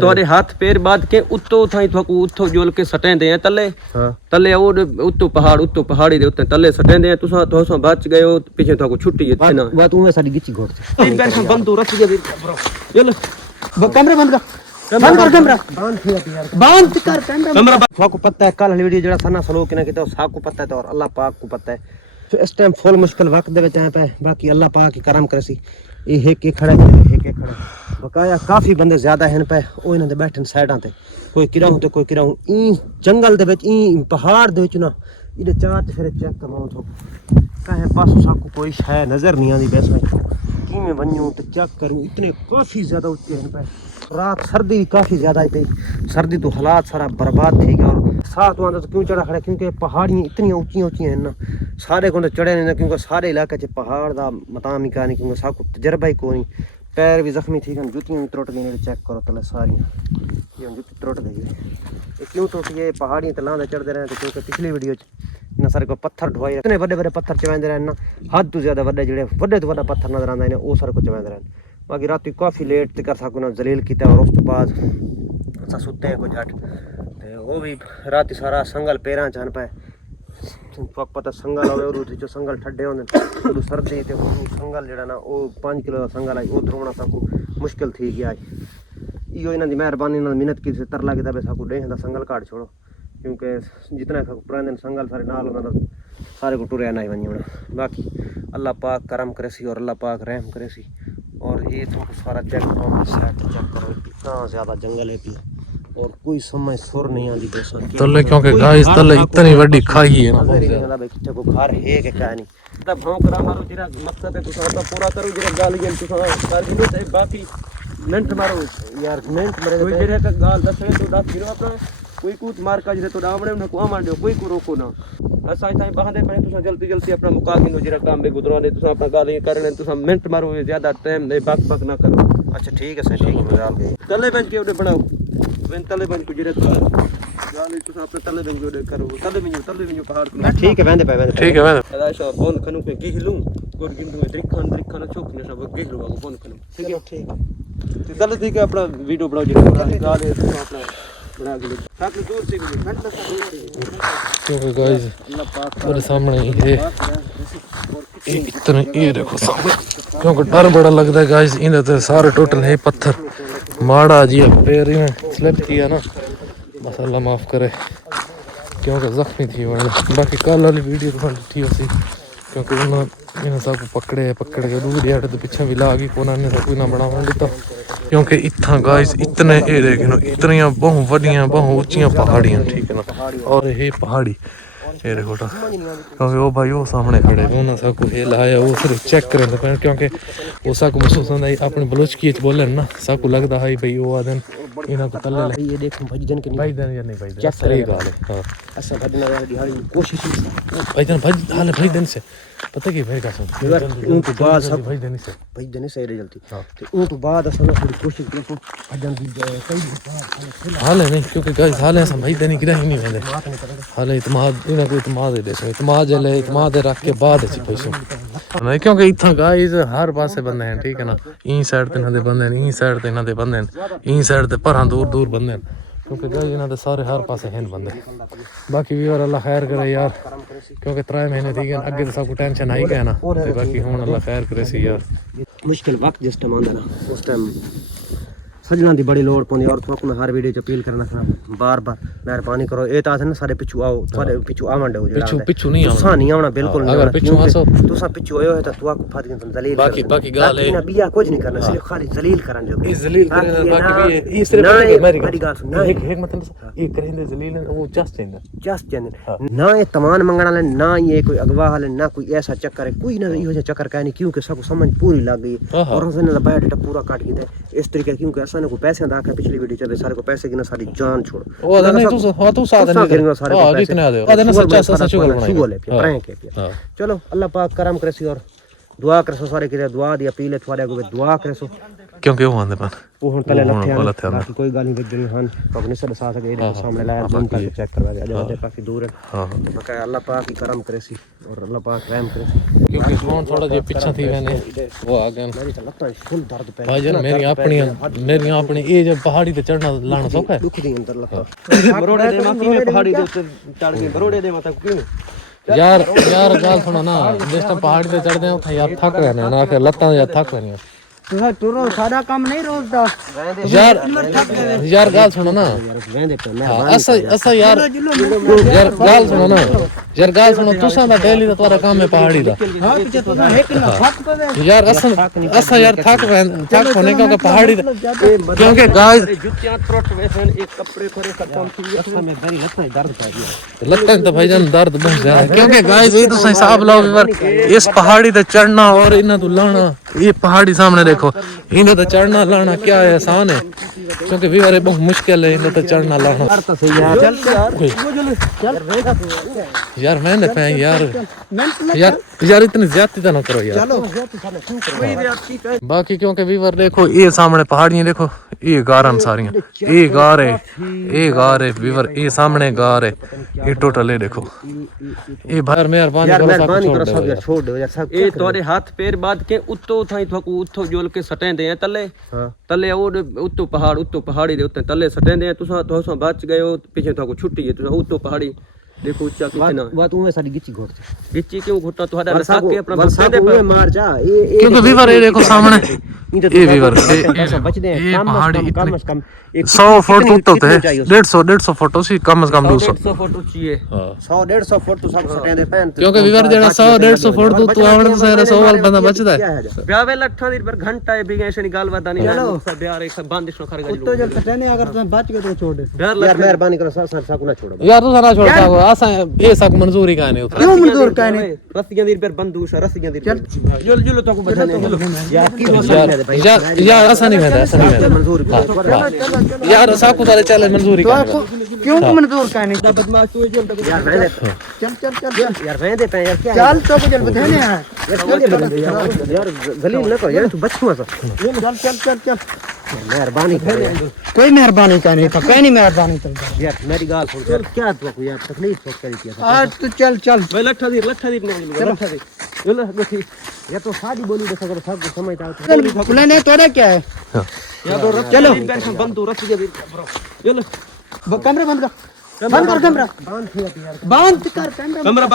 ਤੁਹਾਡੇ ਹੱਥ ਪੈਰ ਬਾਦ ਕੇ ਉੱਤੋਂ ਥਾਈ ਤੁਹਾਨੂੰ ਉੱਥੋਂ ਜੋਲ ਕੇ ਸਟੇਂਦੇ ਆ ਤੱਲੇ ਤੱਲੇ ਉਹ ਉੱਤੋਂ ਪਹਾੜੀ ਦੇ ਉੱਤੇ ਤੱਲੇ ਸਟੇਂਦੇ ਆ ਤੁਸੀਂ ਬਚ ਗਏ ਹੋ ਪਿੱਛੇ ਤੁਹਾਨੂੰ ਛੁੱਟੀ ਇੱਥੇ ਨਾ ਵਾ ਤੂੰ ਸਾਡੀ ਗਿੱਚੀ ਘੋੜ तीन पैर बंद तो रख दिया चलो कैमरा बंद कर कैमरा बंद कर कैमरा आपको पता है कल वीडियो जड़ा था ना स्लो किना किता सबको पता है तो और अल्लाह पाक को पता है तो इस टाइम फुल मुश्किल वक्त दे विच पे बाकी अल्लाह पाक ही करम करे सी ये एक खड़ा बकाया काफी बंदे ज्यादा हैं पे ओ इन्हां दे बैठन साइडां ते कोई किराहूं ते कोई किराहूं ई जंगल दे विच ई पहाड़ दे विच ना इदे चार ते फिर चेक करो तो कहे पासों साकू कोई शय नजर नहीं आंदी वैसे कि मैं वन्यूं ते चेक करूं इतने काफी ज्यादा ऊंचे हैं पे रात सर्दी काफी ज्यादा आई थी सर्दी तो हालात सारा बर्बाद थी गया और साथ वहां तो क्यों चढ़ा खड़ा क्योंकि पहाड़ियां इतनी ऊंची ऊंची हैं ना सारे को चढ़े नहीं क्योंकि सारे इलाके च पहाड़ दा मकाम ही नहीं क्योंकि साकू तजर्बा ही कोई पैर भी जख्मी थी जुतियां भी त्रुट गई चेक करो तले सारियां ये जुत्ती त्रुट गई ये क्यों त्रुट गई पहाड़ियां ते लांदे चढ़ते रहे क्योंकि पिछली वीडियो इन्ना सारे को पत्थर ढवाई इतने बड़े बड़े पत्थर चवेंदे रहे ना हद तो ज्यादा बड़े जेडे वड्डे तो वड्डा पत्थर नजर आंदा है वो सारे को चवेंदे रहे बाकी राती काफ़ी लेट तक साकू ना जलील किया और उस तो बाद अस सुते हैं कुछ अठ तो वो भी राती सारा संगल पैर चन पे पता संगल हो जो संगल ठंडे होंगे सर्दी तो संगल जरा ना वो 5 किलो का संगल आई वो धरोना साकू मुश्किल थी गया इो इन्हों की मेहरबानी मिन्नत की तरला किया साकू डेह संगल काट छोड़ो क्योंकि जितना पुराने संगल सारे नाल सारे को टुरया ना ही वही होना बाकी अल्लाह पाक करम करे सी और अल्लाह पाक रहम करे सी और ये तो सारा चेक करो सेट चेक करो इतना ज्यादा जंगल है पी और कोई समय सुर नहीं आती दोस्तों तले क्योंकि गाइस तले इतनी बड़ी खाई है ना भाई किथे को घर है के क्या नहीं तब भौंकरा मारो जरा मकसद है तुसा तो पूरा करो जरा गाल गेल तुसा कर दिनो ते बाकी मिनट मारो यार मिनट मरे कोई जरे का गाल दसवे तो दस गिरो अपना कोई कूत मार का जरे तो डावड़े ने को मार दो कोई को रोको ना ऐसा ताई बहादे पे तुसा जल्दी जल्दी अपना मुका के जरा काम में गुजरो ने तुसा अपना गाल कर ले तुसा मिनट मारो ज्यादा टाइम नहीं बक ना करो अच्छा ठीक है सर ठीक है मजाल गई तले बन के उड़े बनाओ wen तले बन को जरे गाल तुसा अपने तले बन के उड़े करो तले में पहाड़ को ठीक है वेंदे ठीक है वेंदे ऐसा बोन खनु पे गिहलू गोर गिंदू द्रिखन चोक ने सब गिहलू बोन खनु ठीक है ठीक चलो ठीक है अपना वीडियो बनाओ जरा गाल है तुसा अपना बना के साथ दूर से क्योंकि गाइस मेरे सामने ये इतने ये देखो सामने क्योंकि डर बड़ा लगता है गाइस इधर तो सारे टोटल है पत्थर माड़ा जी पैर में स्लिप किया ना बस अल्लाह माफ करे क्योंकि जख्मी थी मैंने बाकी कल वाली वीडियो तो ठीक होती क्योंकि उन्होंने सब पकड़े के दूर यार तो पीछे भी ला गई उन्होंने सब ना बनावा दिता क्योंकि इतना गाइस इतने ये देखो इतनी बहु वड्डियां बहु ऊंचियां पहाड़ियां ठीक है ना और ये पहाड़ी ये देखो क्योंकि वो भाई वो सामने खड़े उन्होंने सबको ये लाया वो सिर्फ चेक करें तो क्योंकि वो सबको महसूस होता है अपने बलोचकी बोले ना सबको लगता है भाई वो आदन इन्हों को तले ये देखो भाईजान के भाईजान या नहीं भाईजान चेक सही गाल है हां ऐसा भजन दिहाड़ी कोशिश भाईजान से पता की भाई का उन तो बाद सब भाईजान से जल्दी तो उन तो बाद असल थोड़ी कोशिश करो भजन दी कई हाल है नहीं क्योंकि गाइस हाल है सब भाईजान की नहीं वेंदे हाल इतमाद इना कोई इतमाद दे सो इतमाद रख के बाद अच्छी पैसों नहीं क्योंकि इतना गाइस हर पासे बंदे हैं ठीक है ना ई साइड ते ना दे बंदे हैं ई साइड ते ना दे बंदे हैं ई साइड ते परां दूर बंदे हैं क्योंकि गाइस इना दे सारे हर पासे हैं बंदे बाकी भी और अल्लाह खैर करे यार क्योंकि 3 महीने थी गए अगे तो सब को टेंशन आई गया ना ते बाकी हुन अल्लाह खैर करे सी यार मुश्किल वक्त जिस टाइम आंदा ना उस टाइम सजना की बड़ी लोड़ पौंदी और थोक मैं हर वीडियो च अपील करना बार मेहरबानी करो ये तो ना सारे पिछू आओ थोड़े पिछू आवन दो पिछू नहीं तुसा नहीं आवना बिल्कुल नहीं अगर पिछू आसो तुसा पिछू आयो है तो तुआ को फाद के जलील बाकी गाल है ना बिया कुछ नहीं करना सिर्फ खाली जलील करन जो इस जलील करे बाकी भी ये सिर्फ मेरी गाल सुन एक मतलब ये करेंगे जलील वो जस्ट चेंज ना ये तमान मंगण वाले ना ये कोई अगवा वाले ना कोई ऐसा चक्कर है कोई ना यो चक्कर का नहीं क्योंकि सब समझ पूरी लग गई और उसने ना बायोडाटा पूरा काट के इस तरीके क्योंकि ऐसा ना कोई पैसे दा के पिछली वीडियो चले सारे को पैसे गिना सारी जान छोड़ ओ नहीं तू साथ नहीं सारे को कितने आ दे ओ सच्चा सच बोले प्रैंक है चलो अल्लाह पाक करम करे सी और दुआ करे सारे के दुआ दी अपील है थोड़े को दुआ करे सो क्योंकि वो आंदे पन वो हुन पहले लथे वो लथे आने आने। बाकी कोई गल नहीं बजनी हां कॉग्निशन बसा सके ये सामने लाया जूम करके चेक करवा दे आगे काफी दूर है हाँ मैं कह अल्लाह पाक ही करम करे सी और अल्लाह पाक रहम करे सी क्योंकि फोन थोड़ा जे पीछे थी मैंने वो आ गए मेरी तो लत्तां फुल दर्द पे भाईजान मेरी अपनी ये जब पहाड़ी ते चढ़ना लाना सौखा है दुख दी अंदर लत्तां बरोड़े दे मां किवें पहाड़ी दे उत्ते चढ़ गई बरोड़े दे मां किवें यार गल सुनो ना जिस टाइम पहाड़ी ते चढ़दे हैं उत्थे यार थक रहे ने ना के लत्तां यार थक रही हैं तुसा टुरो सादा काम नहीं रोज दा यार गल सुनो ना वेंदे पे मैं असा यार गल सुनो तुसा दा डेली दा तुम्हारा काम है पहाड़ी दा हां पीछे तुसा एक ना फट पे यार असा यार थक होने क्योंकि पहाड़ी दा क्योंकि गाइस जुत्तियां त्रोट वेसन एक कपड़े थोड़े खत्म थी असल में मेरी लत्तां दर्द पै गई लगता है तो भाईजान दर्द बहुत ज्यादा है क्योंकि गाइस ये तो हिसाब लाओ यार इस पहाड़ी ते चढ़ना और इन्हें तो लाना ये पहाड़ी सामने देखो इन्हें तो चढ़ना लाना क्या है आसान है क्योंकि व्यूअर बहुत मुश्किल है इन्हें तो चढ़ना लाना यार तो सही यार यार मैंने पे यार इतनी ज्यादती तो ना करो यार बाकी क्योंकि व्यूअर देखो ये सामने पहाड़ियां देखो ये गारन सारियां ये गार है व्यूअर ये सामने गार है ये टोटल है देखो ये भाई मेहरबानी करो सब यार छोड़ दो यार सब ए तोरे हाथ पैर बांध के उत्तो थाई थको उत्तो जोल के सटेंदे हैं तले हां तले और उत्तो पहाड़ी दे उत्ते तले सटेंदे हैं तुसा बच गए हो पीछे थको छुट्टी है तुसा उत्तो पहाड़ी देखो ऊंचा कितना बात उमे साडी गिच्ची घोट गिच्ची क्यों घुटना तुम्हारा लसा के अपना बरसा दे पे मार जा क्योंकि व्यूअर ये देखो सामने ये व्यूअर पैसा बचदे हैं कम से कम 100 फुट तो है 150 फुट उसी कम से कम 200 150 फुट ऊंची है 100 150 फुट तो सब सटेंदे पैन क्योंकि व्यूअर जेड़ा 100 150 फुट तो आवण से 100 वाल बंदा बचदा है ब्यावे लठा दी पर घंटा है बिगे ऐसे गाल बात नहीं है ब्यार एक बांधिश खर गई तो जब सटेने अगर तुम बच गए तो छोड़ दे यार मेहरबानी करो सर सब ना छोड़ो यार तू ना छोड़ पाओ आसा ये सक मंजूरी का नहीं उतर क्यों मंजूर का नहीं रस्सियां दी पर बंदूक रस्सियां दी चल जुल तो को बचाने यार ऐसा नहीं है ऐसा नहीं है मंजूर यार साकू तारे चले मंजूरी का क्यों मंजूर का नहीं बदमाश तू जल यार रहने चल यार रहने पे यार क्या चल तो जल बधाने यार गलील न करो यार तू बच्चू है चल मेहरबानी कर कोई मेहरबानी का नहीं कहीं नहीं मेहरबानी कर यार मेरी गाल सुन यार क्या तू यार तकलीफ सोच कर किया आज तू चल भाई लठा दी नहीं लठा दी चल बैठी ये तो सादी बोली देखो अगर सब कुछ समझता है तो नहीं तोड़ा क्या है या तो चलो बंदूक रस्सियां दी चलो कमरा बंद कर कमरा बांध कर कमरा